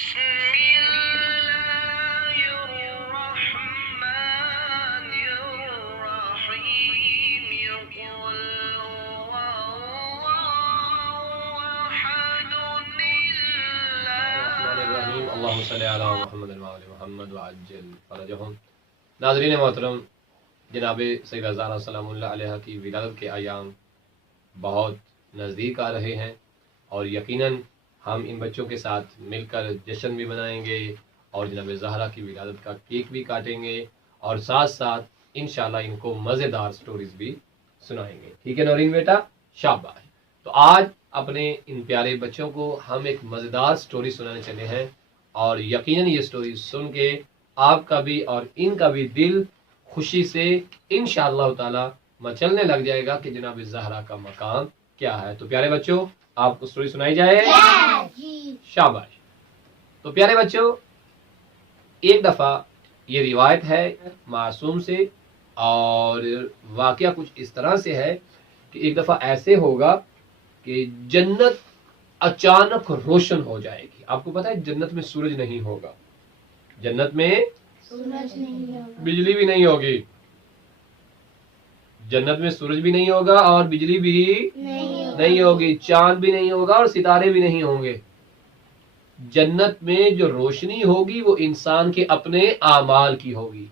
اللہم صلی علی محمد وعلی محمد وعجل فرجہم۔ ناظرین محترم، جناب سیدہ زہرا سلام اللہ علیہ کی ولادت کے ایام بہت نزدیک آ رہے ہیں، اور یقیناً ہم ان بچوں کے ساتھ مل کر جشن بھی منائیں گے اور جناب زہرا کی ولادت کا کیک بھی کاٹیں گے، اور ساتھ ساتھ انشاءاللہ ان کو مزیدار سٹوریز بھی سنائیں گے۔ ٹھیک ہے نورین بیٹا، شاباش۔ تو آج اپنے ان پیارے بچوں کو ہم ایک مزیدار سٹوری سنانے چلے ہیں، اور یقیناً یہ سٹوری سن کے آپ کا بھی اور ان کا بھی دل خوشی سے انشاءاللہ تعالی مچلنے لگ جائے گا کہ جناب زہرا کا مقام کیا ہے۔ تو پیارے بچوں، آپ کو سٹوری سنائی جائے؟ شاباش۔ تو پیارے بچوں، ایک دفعہ یہ روایت ہے معصوم سے، اور واقعہ کچھ اس طرح سے ہے کہ ایک دفعہ ایسے ہوگا کہ جنت اچانک روشن ہو جائے گی۔ آپ کو پتا ہے جنت میں سورج نہیں ہوگا، جنت میں سورج نہیں ہوگا، بجلی بھی نہیں ہوگی، جنت میں سورج بھی نہیں ہوگا اور بجلی بھی نہیں ہوگی، چاند بھی نہیں ہوگا اور ستارے بھی نہیں ہوں گے۔ جنت میں جو روشنی ہوگی وہ انسان کے اپنے اعمال کی ہوگی۔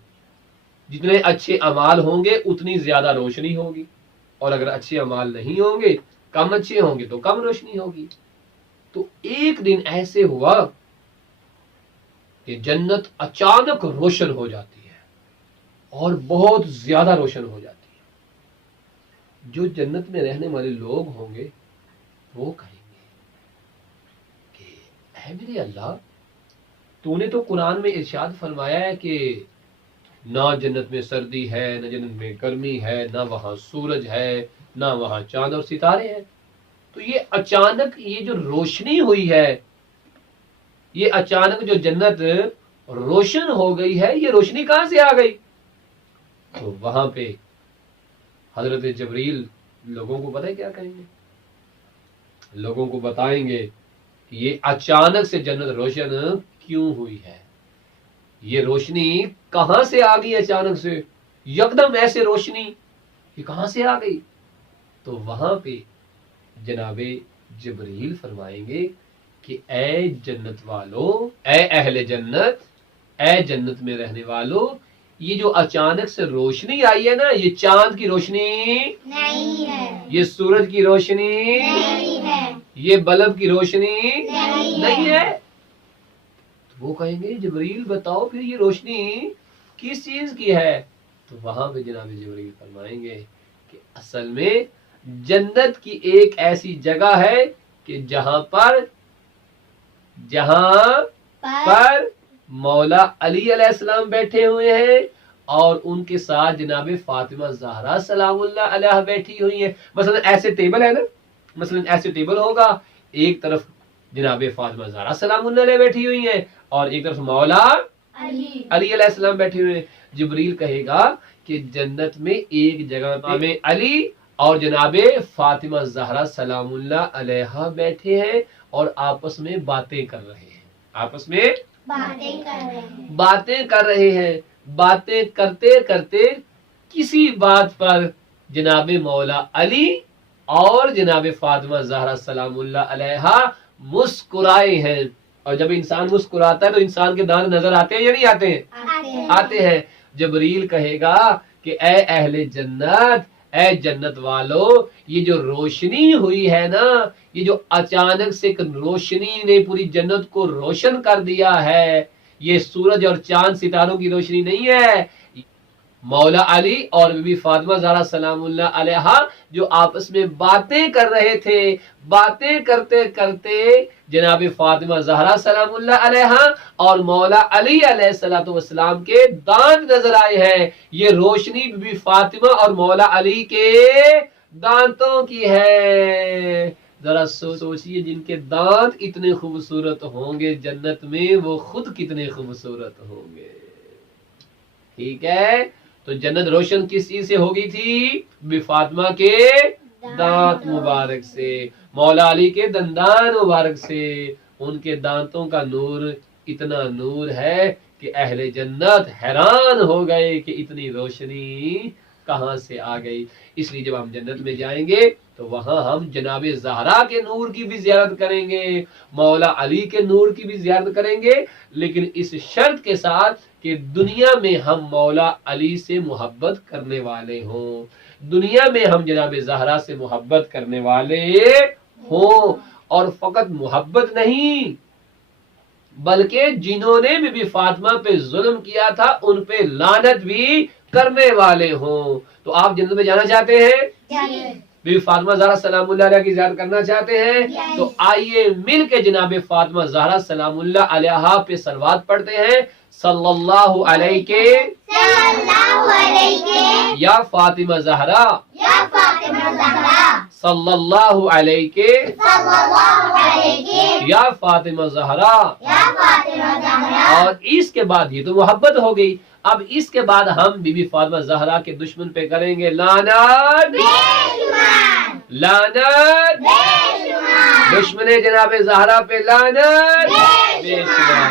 جتنے اچھے اعمال ہوں گے اتنی زیادہ روشنی ہوگی، اور اگر اچھے اعمال نہیں ہوں گے، کم اچھے ہوں گے تو کم روشنی ہوگی۔ تو ایک دن ایسے ہوا کہ جنت اچانک روشن ہو جاتی ہے، اور بہت زیادہ روشن ہو جاتی ہے۔ جو جنت میں رہنے والے لوگ ہوں گے وہ کہیں گے کہ اے میرے اللہ، تو نے تو قرآن میں ارشاد فرمایا ہے کہ نہ جنت میں سردی ہے، نہ جنت میں گرمی ہے، نہ وہاں سورج ہے، نہ وہاں چاند اور ستارے ہیں۔ تو یہ اچانک یہ جو روشنی ہوئی ہے، یہ اچانک جو جنت روشن ہو گئی ہے، یہ روشنی کہاں سے آ گئی؟ تو وہاں پہ حضرت جبریل لوگوں کو پتہ ہے کیا کہیں گے؟ لوگوں کو بتائیں گے کہ یہ اچانک سے جنت روشن کیوں ہوئی ہے، یہ روشنی کہاں سے آ گئی؟ اچانک سے یکدم ایسے روشنی یہ کہاں سے آ گئی؟ تو وہاں پہ جناب جبریل فرمائیں گے کہ اے جنت والو، اے اہل جنت، اے جنت میں رہنے والو، یہ جو اچانک سے روشنی آئی ہے نا، یہ چاند کی روشنی نہیں ہے، یہ سورج کی روشنی نہیں ہے، یہ بلب کی روشنی نہیں ہے۔ تو وہ کہیں گے جبریل بتاؤ پھر یہ روشنی کس چیز کی ہے؟ تو وہاں پہ جناب جبریل فرمائیں گے کہ اصل میں جنت کی ایک ایسی جگہ ہے کہ جہاں پر مولا علی علیہ السلام بیٹھے ہوئے ہیں، اور ان کے ساتھ جناب فاطمہ زہرا سلام اللہ علیہ بیٹھی ہوئی ہیں۔ مثلا ایسے ٹیبل ہے نا، مثلا ایسے ٹیبل ہوگا، ایک طرف جناب فاطمہ زہرا سلام اللہ علیہ بیٹھی ہوئی ہیں اور ایک طرف مولا علی علیہ السلام بیٹھے ہوئے ہیں۔ جبریل کہے گا کہ جنت میں ایک جگہ پہ علی اور جناب فاطمہ زہرا سلام اللہ علیہ بیٹھے ہیں اور آپس میں باتیں کر رہے ہیں، آپس میں باتیں کر رہے ہیں۔ باتیں کرتے کرتے کسی بات پر جناب مولا علی اور جناب فاطمہ زہرا سلام اللہ علیہ مسکرائے ہیں، اور جب انسان مسکراتا ہے تو انسان کے دانت نظر آتے ہیں یا نہیں آتے ہیں؟ آتے ہیں۔ جبریل کہے گا کہ اے اہل جنت، اے جنت والو، یہ جو روشنی ہوئی ہے نا، یہ جو اچانک سے روشنی نے پوری جنت کو روشن کر دیا ہے، یہ سورج اور چاند ستاروں کی روشنی نہیں ہے، مولا علی اور بی بی فاطمہ زہرا سلام اللہ علیہ جو آپس میں باتیں کر رہے تھے، باتیں کرتے کرتے جناب فاطمہ زہرا سلام اللہ علیہ اور مولا علی علیہ السلام کے دانت نظر آئے ہیں۔ یہ روشنی بی بی فاطمہ اور مولا علی کے دانتوں کی ہے۔ ذرا سوچئے، جن کے دانت اتنے خوبصورت ہوں گے جنت میں، وہ خود کتنے خوبصورت ہوں گے۔ ٹھیک ہے، تو جنت روشن کس چیز سے ہو گئی تھی؟ بی فاطمہ کے دانت مبارک سے، مولا علی کے دندان مبارک سے، ان کے دانتوں کا نور اتنا نور ہے کہ اہل جنت حیران ہو گئے کہ اتنی روشنی کہاں سے آ گئی۔ اس لیے جب ہم جنت میں جائیں گے تو وہاں ہم جناب زہرا کے نور کی بھی زیارت کریں گے، مولا علی کے نور کی بھی زیارت کریں گے، لیکن اس شرط کے ساتھ کہ دنیا میں ہم مولا علی سے محبت کرنے والے ہوں، دنیا میں ہم جناب زہرا سے محبت کرنے والے ہوں، اور فقط محبت نہیں بلکہ جنہوں نے بی بی فاطمہ پہ ظلم کیا تھا ان پہ لعنت بھی کرنے والے ہوں۔ تو آپ جنت میں جانا چاہتے ہیں؟ بی بی فاطمہ زہرا سلام اللہ علیہ کی زیارت کرنا چاہتے ہیں؟ تو آئیے مل کے جناب فاطمہ زہرا سلام اللہ علیہ پہ صلوات پڑھتے ہیں۔ صلی اللہ علیہ کے یا فاطمہ زہرا، صلی اللہ علیہ کے یا فاطمہ زہرا۔ اور اس کے بعد یہ تو محبت ہو گئی، اب اس کے بعد ہم بی بی فاطمہ زہرا کے دشمن پہ کریں گے لعنت، لعنت، دشمن جناب زہرا پہ لعنت بے شمار۔